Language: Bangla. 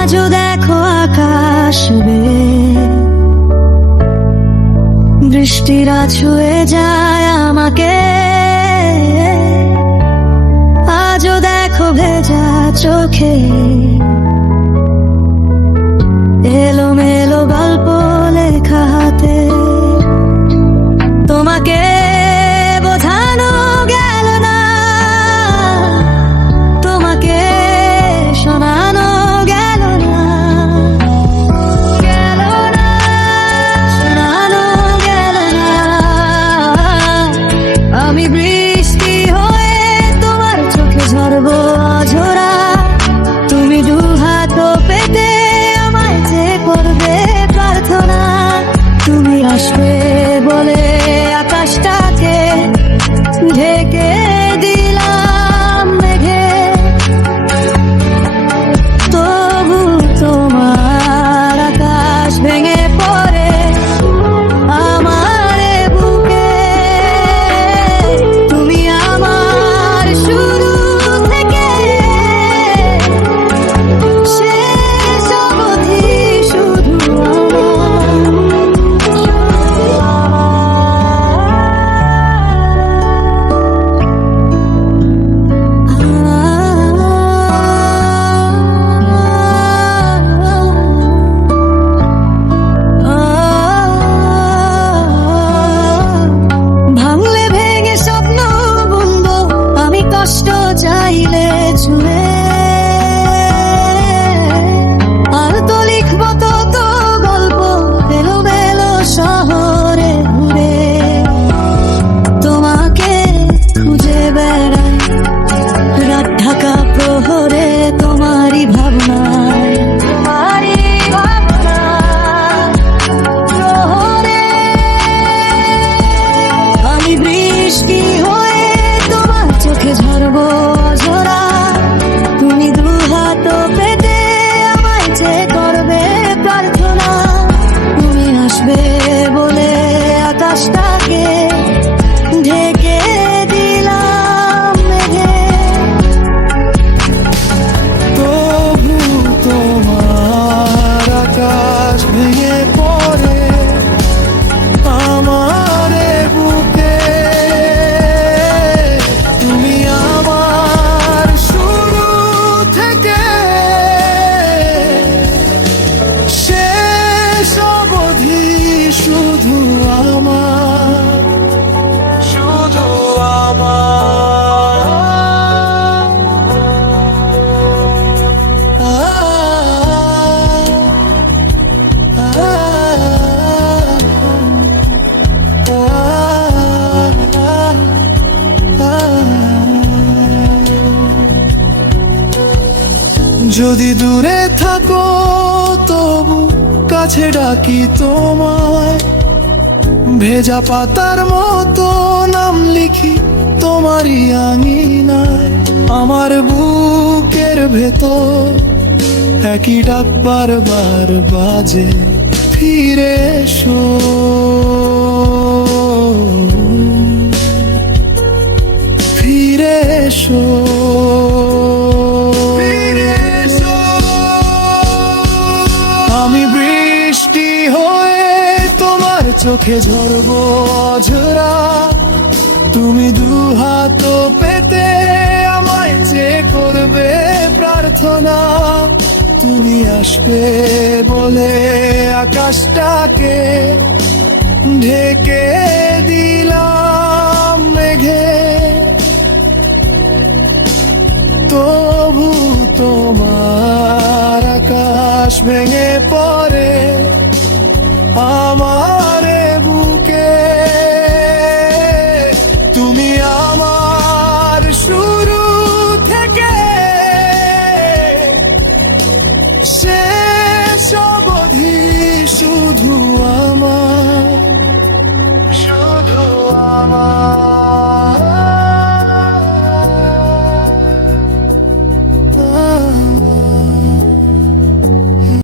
আজও দেখো আকাশ বেয়ে বৃষ্টিরা ছুঁয়ে যায় আমাকে, আজও দেখো ভেজা চোখে এলোমেলো গল্প লেখা হাতে। তোমাকে বোঝানো গেল না, তোমাকে শোনানো গেল না, গেল না, শোনানো গেল না। আমি বৃষ্টি হয়ে তোমার চোখে ঝরবো অঝরা, তুমি দু হাত পেতে আমায় যে করবে প্রার্থনা। তুমি আসবে বলে আকাশটাকে ঢেকে দিলাম মেঘে, তবু তোমার আকাশ ভেঙে পড়ে আমার বুকে। তুমি আমার শুরু থেকে শেষ অবধি শুধু ভাঙলে ভেঙে স্বপ্ন বুনবো আমি কষ্ট চাইলে ছুঁয়ে, আর তো লিখবো তত গল্প এলোমেলো শহরে ঘুরে। তোমাকে খুঁজে বেড়াই রাত ঢাকা প্রহরে, তোমারই ভাবনায়, তোমারই ভাবনা প্রহরে। আমি বৃষ্টি হয়ে তোমার চোখে ঝরবো অঝরা, তুমি দু হাত পেতে আমায় যে করবে প্রার্থনা। তুমি আসবে বলে আকাশটাকে ঢেকে দিলাম মেঘে, তবু তোমার আকাশ ভেঙে পড়ে আমার বুকে। তুমি আমার শুরু থেকে শেষ অবধি শুধু আমার, শুধু যদি দূরে থাকো তবু কাছে ডাকি তোমায়, ভেজা পাতার মতো নাম লিখি তোমারই আঙিনায়। আমার বুকের ভেতর একই ডাক বারবার বাজে, ফিরে এসো, ফিরে এসো, ফিরে এসো। আমি বৃষ্টি হয়ে তোমার চোখে ঝরবো অঝরা, তুমি দু হাত পেতে আমায় যে করবে প্রার্থনা। তুমি আসবে বলে আকাশটাকে ঢেকে দিলাম মেঘে, তবু তোমার আকাশ ভেঙে পড়ে আমার